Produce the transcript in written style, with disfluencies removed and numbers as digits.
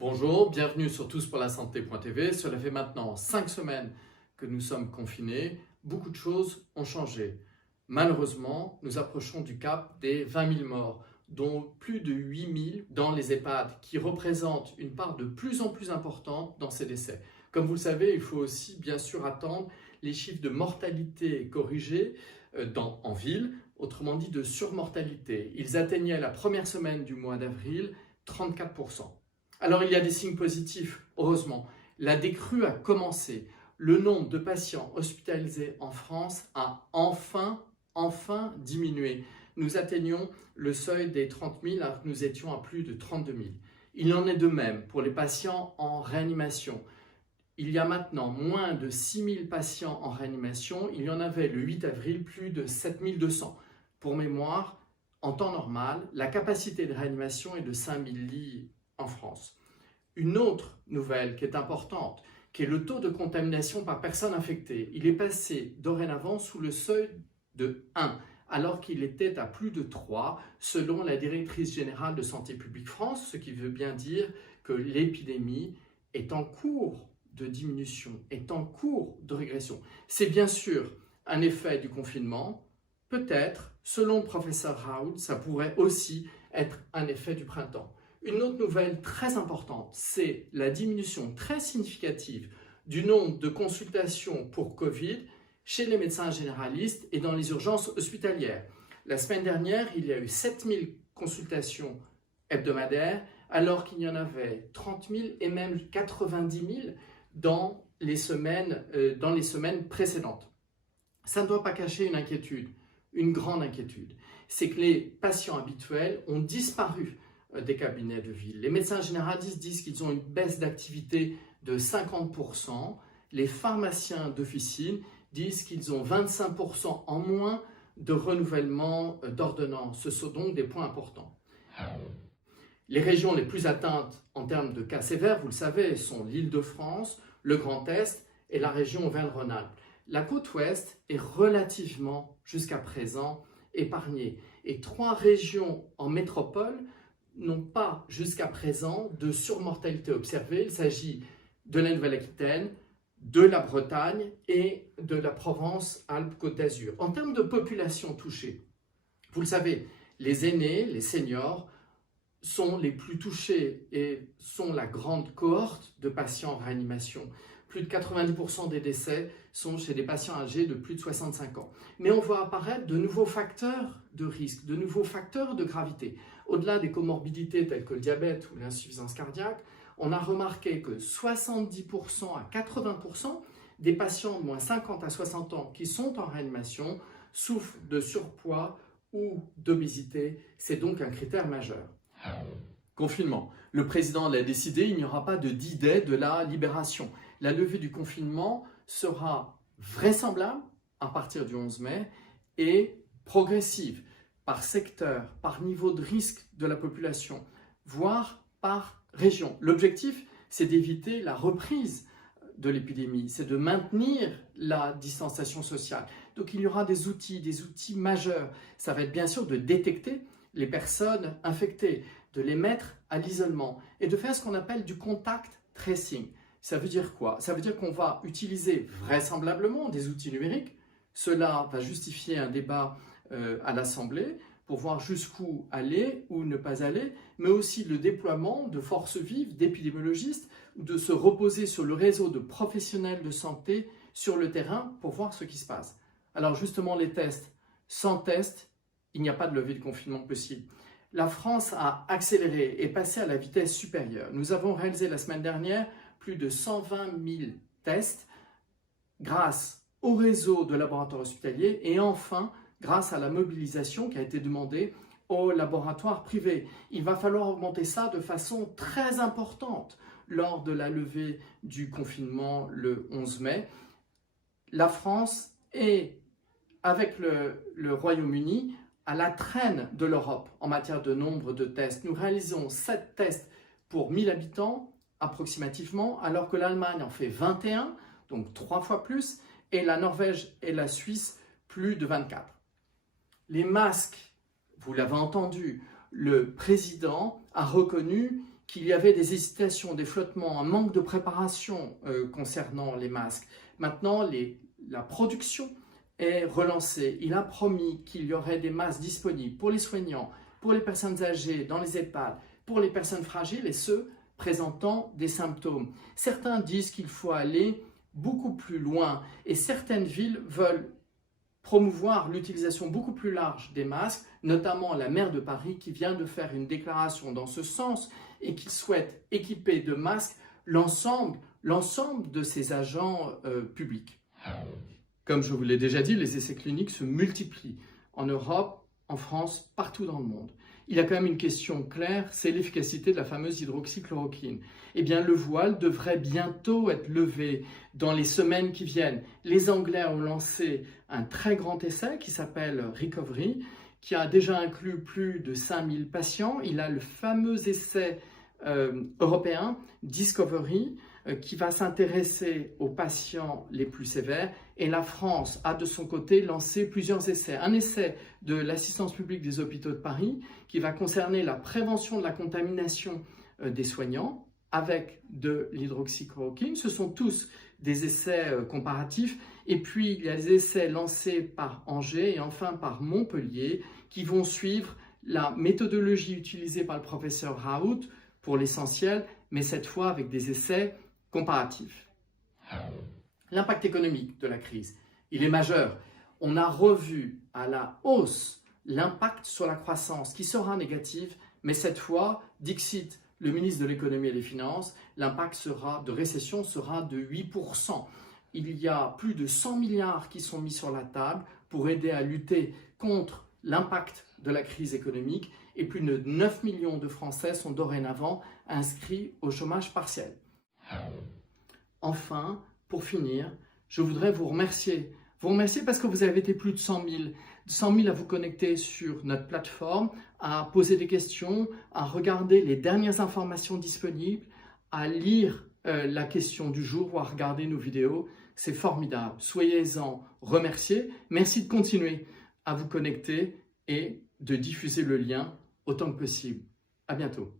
Bonjour, bienvenue sur touspourlasanté.tv. Cela fait maintenant 5 semaines que nous sommes confinés. Beaucoup de choses ont changé. Malheureusement, nous approchons du cap des 20 000 morts, dont plus de 8 000 dans les EHPAD, qui représentent une part de plus en plus importante dans ces décès. Comme vous le savez, il faut aussi bien sûr attendre les chiffres de mortalité corrigés en ville, autrement dit de surmortalité. Ils atteignaient la première semaine du mois d'avril 34%. Alors il y a des signes positifs, heureusement. La décrue a commencé. Le nombre de patients hospitalisés en France a enfin diminué. Nous atteignons le seuil des 30 000 alors que nous étions à plus de 32 000. Il en est de même pour les patients en réanimation. Il y a maintenant moins de 6 000 patients en réanimation. Il y en avait le 8 avril plus de 7 200. Pour mémoire, en temps normal, la capacité de réanimation est de 5 000 lits en France. Une autre nouvelle qui est importante, qui est le taux de contamination par personne infectée. Il est passé dorénavant sous le seuil de 1, alors qu'il était à plus de 3, selon la directrice générale de Santé publique France, ce qui veut bien dire que l'épidémie est en cours de diminution, est en cours de régression. C'est bien sûr un effet du confinement, peut-être, selon le professeur Raoult, ça pourrait aussi être un effet du printemps. Une autre nouvelle très importante, c'est la diminution très significative du nombre de consultations pour Covid chez les médecins généralistes et dans les urgences hospitalières. La semaine dernière, il y a eu 7 000 consultations hebdomadaires, alors qu'il y en avait 30 000 et même 90 000 dans les semaines précédentes. Ça ne doit pas cacher une inquiétude, une grande inquiétude. C'est que les patients habituels ont disparu des cabinets de ville. Les médecins généralistes disent qu'ils ont une baisse d'activité de 50%. Les pharmaciens d'officine disent qu'ils ont 25% en moins de renouvellement d'ordonnances. Ce sont donc des points importants. Les régions les plus atteintes en termes de cas sévères, vous le savez, sont l'Île-de-France, le Grand Est et la région Auvergne-Rhône-Alpes. La côte ouest est relativement, jusqu'à présent, épargnée. Et 3 régions en métropole n'ont pas jusqu'à présent de surmortalité observée. Il s'agit de la Nouvelle-Aquitaine, de la Bretagne et de la Provence-Alpes-Côte d'Azur. En termes de population touchée, vous le savez, les aînés, les seniors, sont les plus touchés et sont la grande cohorte de patients en réanimation. Plus de 90% des décès sont chez des patients âgés de plus de 65 ans. Mais on voit apparaître de nouveaux facteurs de risque, de nouveaux facteurs de gravité. Au-delà des comorbidités telles que le diabète ou l'insuffisance cardiaque, on a remarqué que 70% à 80% des patients de moins 50 à 60 ans qui sont en réanimation souffrent de surpoids ou d'obésité. C'est donc un critère majeur. Confinement. Le président l'a décidé, il n'y aura pas de D-Day de la libération. La levée du confinement sera vraisemblable à partir du 11 mai et progressive par secteur, par niveau de risque de la population, voire par région. L'objectif, c'est d'éviter la reprise de l'épidémie, c'est de maintenir la distanciation sociale. Donc il y aura des outils majeurs. Ça va être bien sûr de détecter les personnes infectées, de les mettre à l'isolement et de faire ce qu'on appelle du contact tracing. Ça veut dire quoi? Ça veut dire qu'on va utiliser vraisemblablement des outils numériques. Cela va justifier un débat à l'Assemblée pour voir jusqu'où aller ou ne pas aller, mais aussi le déploiement de forces vives, d'épidémiologistes, de se reposer sur le réseau de professionnels de santé sur le terrain pour voir ce qui se passe. Alors justement les tests, sans tests, il n'y a pas de levée de confinement possible. La France a accéléré et passé à la vitesse supérieure. Nous avons réalisé la semaine dernière plus de 120 000 tests grâce au réseau de laboratoires hospitaliers et enfin grâce à la mobilisation qui a été demandée aux laboratoires privés. Il va falloir augmenter ça de façon très importante lors de la levée du confinement le 11 mai. La France est, avec le Royaume-Uni, à la traîne de l'Europe en matière de nombre de tests. Nous réalisons 7 tests pour 1000 habitants approximativement, alors que l'Allemagne en fait 21, donc 3 fois plus, et la Norvège et la Suisse plus de 24. Les masques, vous l'avez entendu, le président a reconnu qu'il y avait des hésitations, des flottements, un manque de préparation concernant les masques. Maintenant, la production est relancée. Il a promis qu'il y aurait des masques disponibles pour les soignants, pour les personnes âgées dans les EHPAD, pour les personnes fragiles et ceux présentant des symptômes. Certains disent qu'il faut aller beaucoup plus loin et certaines villes veulent promouvoir l'utilisation beaucoup plus large des masques, notamment la maire de Paris qui vient de faire une déclaration dans ce sens et qui souhaite équiper de masques l'ensemble de ses agents publics. Comme je vous l'ai déjà dit, les essais cliniques se multiplient en Europe, en France, partout dans le monde. Il y a quand même une question claire, c'est l'efficacité de la fameuse hydroxychloroquine. Eh bien, le voile devrait bientôt être levé dans les semaines qui viennent. Les Anglais ont lancé un très grand essai qui s'appelle Recovery, qui a déjà inclus plus de 5000 patients. Il a le fameux essai européen Discovery, qui va s'intéresser aux patients les plus sévères. Et la France a de son côté lancé plusieurs essais. Un essai de l'assistance publique des hôpitaux de Paris qui va concerner la prévention de la contamination des soignants avec de l'hydroxychloroquine. Ce sont tous des essais comparatifs. Et puis, il y a des essais lancés par Angers et enfin par Montpellier qui vont suivre la méthodologie utilisée par le professeur Raoult pour l'essentiel, mais cette fois avec des essais comparatifs. L'impact économique de la crise, il est majeur. On a revu à la hausse l'impact sur la croissance qui sera négative, mais cette fois, dixit le ministre de l'économie et des finances, l'impact de récession sera de 8%. Il y a plus de 100 milliards qui sont mis sur la table pour aider à lutter contre l'impact de la crise économique et plus de 9 millions de Français sont dorénavant inscrits au chômage partiel. Enfin, pour finir, je voudrais vous remercier. Vous remercier parce que vous avez été plus de 100 000 à vous connecter sur notre plateforme, à poser des questions, à regarder les dernières informations disponibles, à lire la question du jour ou à regarder nos vidéos. C'est formidable. Soyez-en remerciés. Merci de continuer à vous connecter et de diffuser le lien autant que possible. À bientôt.